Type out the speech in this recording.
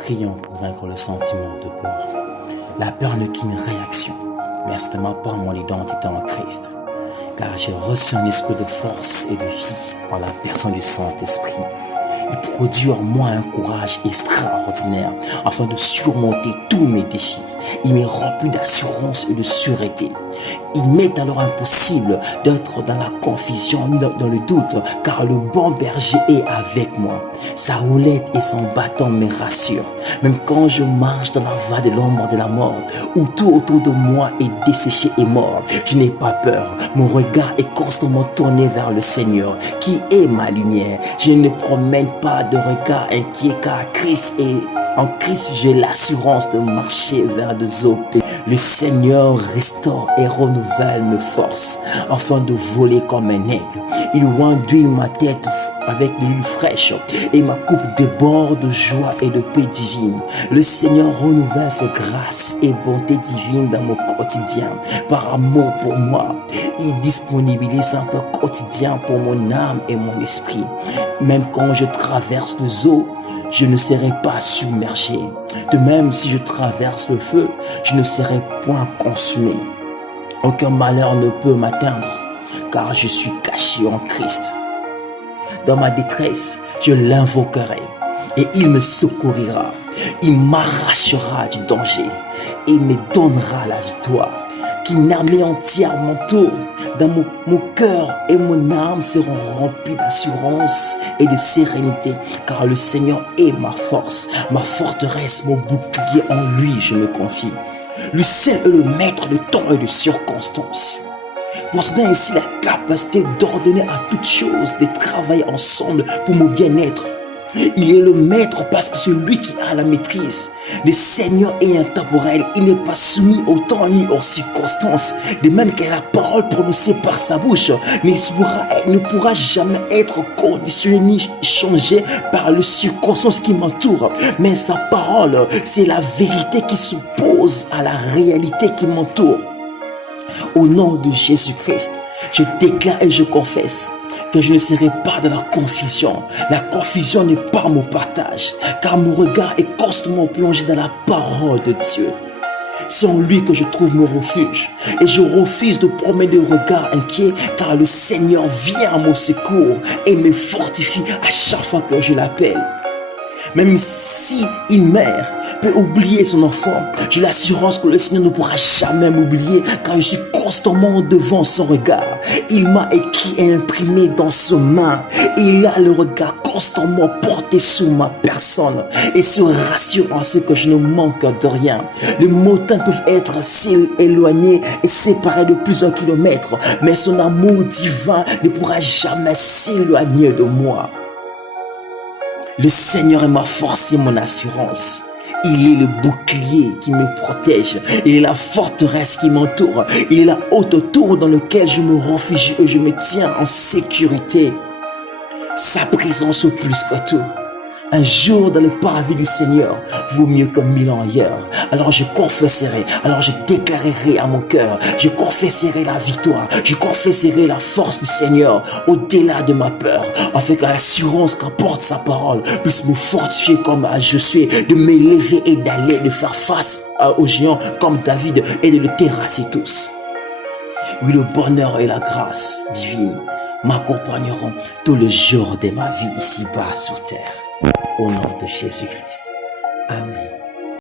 Prions pour vaincre le sentiment de peur. La peur n'est qu'une réaction, mais ce n'est pas mon identité en Christ, car j'ai reçu un esprit de force et de vie en la personne du Saint-Esprit. Il produit en moi un courage extraordinaire afin de surmonter tous mes défis. Il m'est rempli d'assurance et de sûreté. Il m'est alors impossible d'être dans la confusion ni dans le doute, car le bon berger est avec moi. Sa roulette et son bâton me rassurent. Même quand je marche dans la vallée de l'ombre de la mort, où tout autour de moi est desséché et mort, je n'ai pas peur. Mon regard est constamment tourné vers le Seigneur, qui est ma lumière. Je ne promène pas de regard inquiet, car en Christ, j'ai l'assurance de marcher vers des eaux. Le Seigneur restaure et renouvelle mes forces afin de voler comme un aigle. Il enduit ma tête avec de l'huile fraîche et ma coupe déborde de joie et de paix divine. Le Seigneur renouvelle sa grâce et bonté divine dans mon quotidien. Par amour pour moi, il disponibilise un peu quotidien pour mon âme et mon esprit. Même quand je traverse les eaux, je ne serai pas submergé. De même, si je traverse le feu, je ne serai point consumé. Aucun malheur ne peut m'atteindre, car je suis caché en Christ. Dans ma détresse, je l'invoquerai et il me secourira. Il m'arrachera du danger et me donnera la victoire. Qu'une armée entière m'entoure. Dans mon cœur et mon âme seront remplis d'assurance et de sérénité, car le Seigneur est ma force, ma forteresse, mon bouclier. En lui je me confie. Lui seul est le maître de temps et de circonstances, possédant ainsi la capacité d'ordonner à toutes choses, de travailler ensemble pour mon bien-être. Il est le maître parce que c'est lui qui a la maîtrise. Le Seigneur est intemporel, il n'est pas soumis au temps ni aux circonstances. De même que la parole prononcée par sa bouche ne pourra jamais être conditionnée ni changée par les circonstances qui m'entourent. Mais sa parole, c'est la vérité qui s'oppose à la réalité qui m'entoure. Au nom de Jésus-Christ, je déclare et je confesse que je ne serai pas dans la confusion. La confusion n'est pas mon partage, car mon regard est constamment plongé dans la parole de Dieu. C'est en lui que je trouve mon refuge. Et je refuse de promener le regard inquiet, car le Seigneur vient à mon secours et me fortifie à chaque fois que je l'appelle. Même si une mère peut oublier son enfant, j'ai l'assurance que le Seigneur ne pourra jamais m'oublier, car je suis constamment devant son regard. Il m'a écrit et imprimé dans ses mains. Il a le regard constamment porté sur ma personne et se rassure en ce que je ne manque de rien. Les montagnes peuvent être si éloignées et séparées de plusieurs kilomètres, mais son amour divin ne pourra jamais s'éloigner de moi. Le Seigneur est ma force et mon assurance. Il est le bouclier qui me protège. Il est la forteresse qui m'entoure. Il est la haute tour dans laquelle je me réfugie et je me tiens en sécurité. Sa présence au plus que tout. Un jour dans le paradis du Seigneur vaut mieux que 1000 ans ailleurs. Alors je confesserai, alors je déclarerai à mon cœur, je confesserai la victoire, je confesserai la force du Seigneur au-delà de ma peur, afin que l'assurance qu'apporte sa parole puisse me fortifier comme je suis, de m'élever et d'aller, de faire face aux géants comme David et de le terrasser tous. Oui, le bonheur et la grâce divine m'accompagneront tous les jours de ma vie ici-bas sur terre. Au nom de Jésus-Christ. Amen.